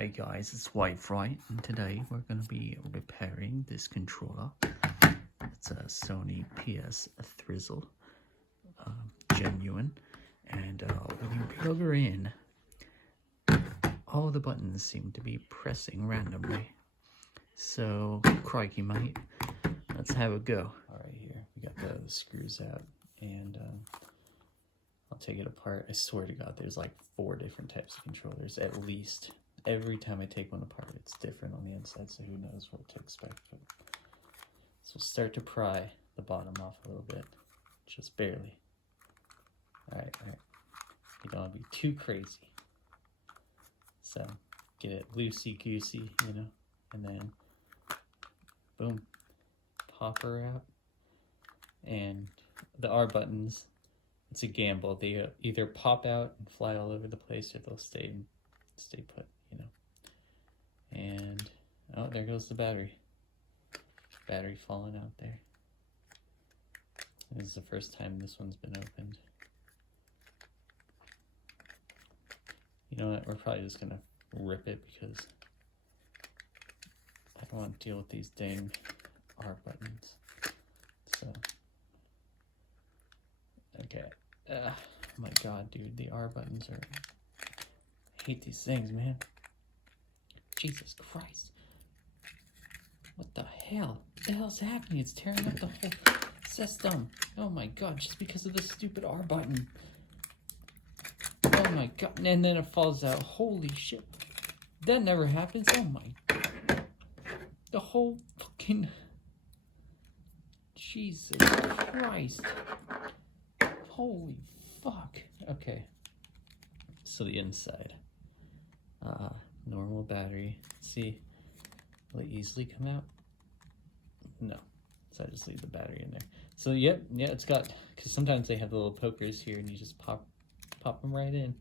Hey guys, it's White Fright, and today we're going to be repairing this controller. It's a Sony PS3 genuine, and when you plug her in, all the buttons seem to be pressing randomly. So, crikey mate, let's have a go. Alright, here, we got the screws out, and I'll take it apart. I swear to God, there's like 4 different types of controllers, at least. Every time I take one apart, it's different on the inside, so who knows what to expect. But so we'll start to pry the bottom off a little bit, just barely. Alright. You don't want to be too crazy. So, get it loosey-goosey, you know, and then, boom, pop her out. And the R buttons, it's a gamble. They either pop out and fly all over the place, or they'll stay put, you know. And oh, there goes the battery. Battery falling out there. This is the first time this one's been opened. You know what? We're probably just gonna rip it because I don't want to deal with these dang R buttons. So, okay. Oh my God, dude, the R buttons are. I hate these things, man. Jesus Christ. What the hell? What the hell's happening? It's tearing up the whole system. Oh my God, just because of the stupid R button. Oh my God, and then it falls out. Holy shit. That never happens. Oh my God. The whole fucking... Jesus Christ. Holy fuck. Okay. So the inside. Normal battery. See, will it easily come out? No. So I just leave the battery in there. So yeah, it's got, because sometimes they have the little pokers here and you just pop them right in.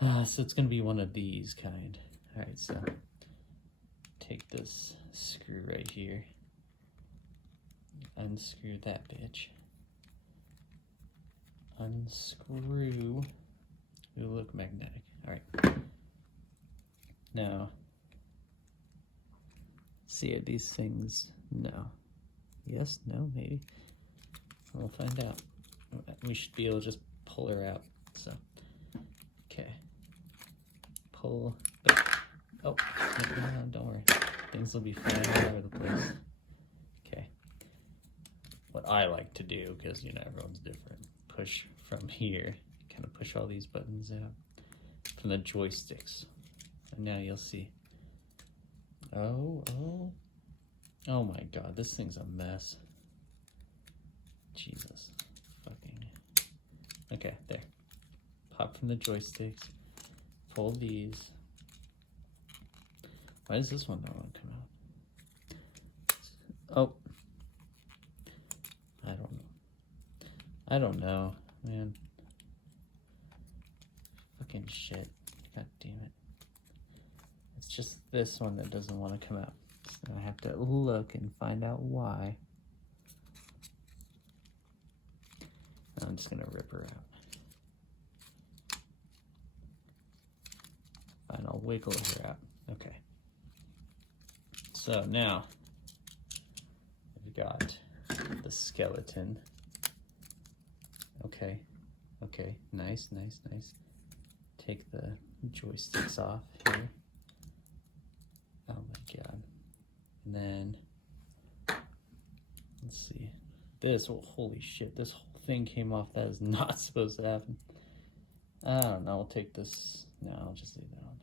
So it's going to be one of these kind. Alright, so take this screw right here. Unscrew that bitch. Unscrew. Ooh, look magnetic. Alright. Now, see, are these things? No. Yes, no, maybe. We'll find out. We should be able to just pull her out. So, okay. Pull back. Oh, no, don't worry. Things will be flying all over the place. Okay. What I like to do, because, you know, everyone's different, push from here. Kind of push all these buttons out from the joysticks. And now you'll see. Oh my God, this thing's a mess. Jesus fucking. Okay, there. Pop from the joysticks. Pull these. Why does this one not want to come out? Oh. I don't know, man. Fucking shit. God damn it. It's just this one that doesn't want to come out. So I have to look and find out why. I'm just gonna rip her out. Fine, I'll wiggle her out. Okay. So now we've got the skeleton. Okay. Nice. Take the joysticks off here. Oh my God. And then, let's see. This, oh, holy shit, this whole thing came off. That is not supposed to happen. I don't know, I'll take this. No, I'll just leave that on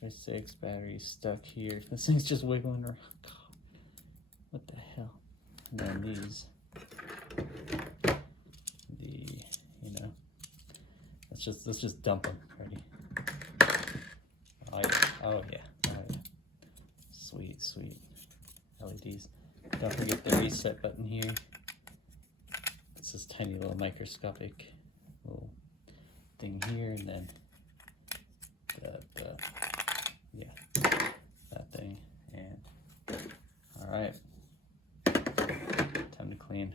there. Joysticks, battery stuck here. This thing's just wiggling around. God, what the hell? And then these. Let's just dump them. Ready? Oh yeah. Sweet. LEDs. Don't forget the reset button here. It's this tiny little microscopic little thing here, and then that thing. And all right, time to clean.